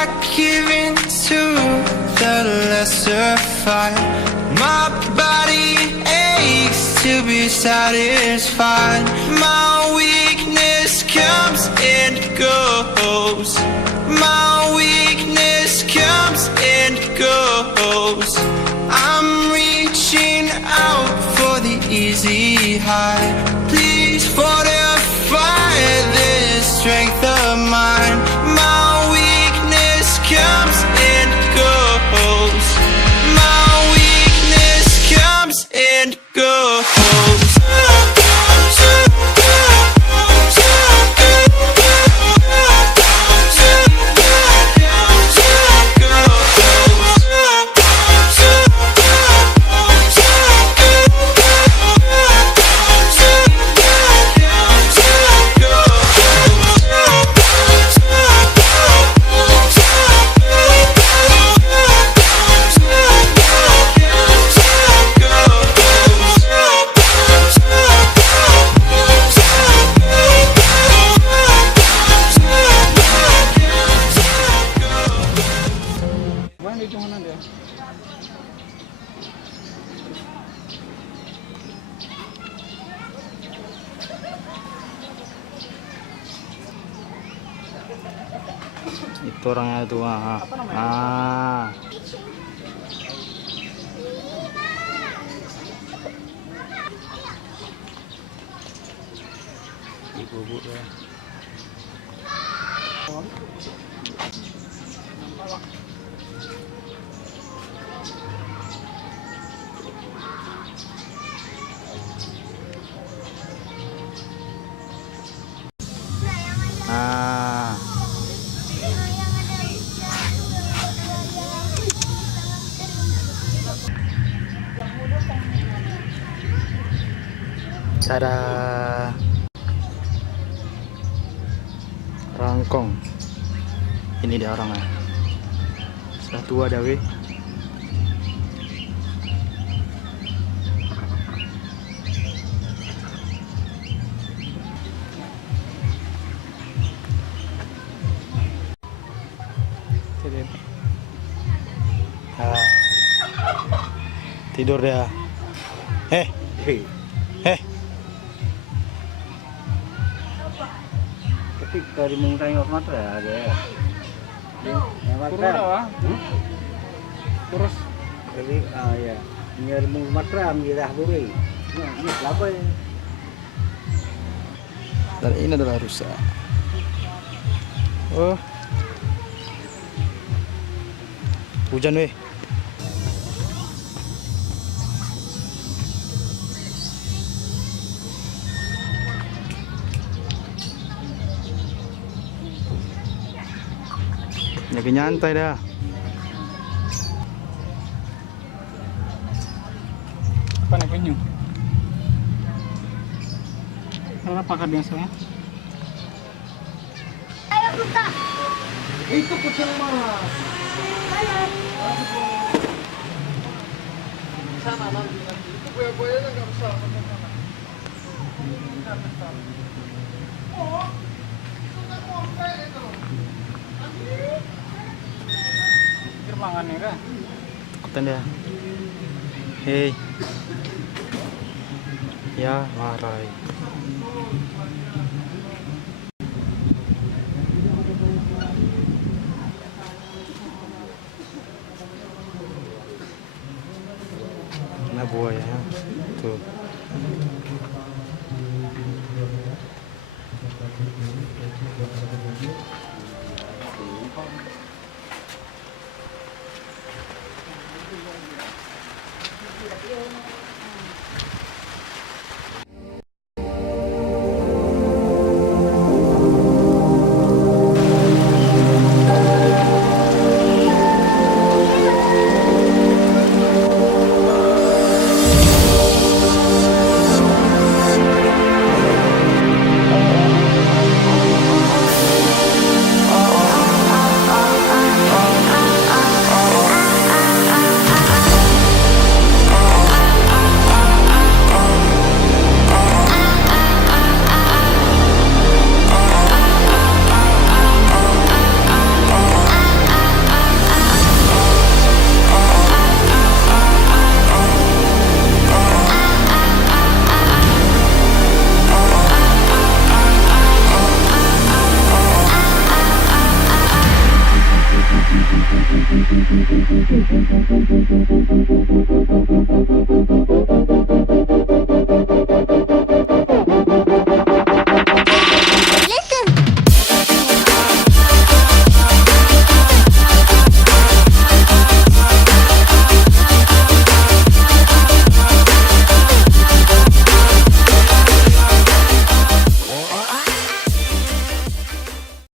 I give in to the lesser fight. My body aches to be satisfied. My weakness comes and goes. My weakness comes and goes. I'm reaching out for the easy high. Please fortify this strength of mine. My weakness comes and goes. My weakness comes and goes. Itu orangnya tuh, ibu-ibu ya. Ada rangkong. Ini dia orangnya. Sudah tua dah weh. Tidur dia. Heh. Dari mengtengok matra ada. Terus jadi ya nyermu matra mirah buri. Ini apa ya? Dan ini adalah rusa. Oh. Hujan weh. Lagi nyantai dah. Apa nih penyu? Kenapa pakar biasanya? Ayo KUTA. Itu kucing mas. Sana nanti itu buaya-buayanya nggak besar. Oh, Mangannya kan? Takutan dia. Hei. Ya, marai. Nah buaya tuh.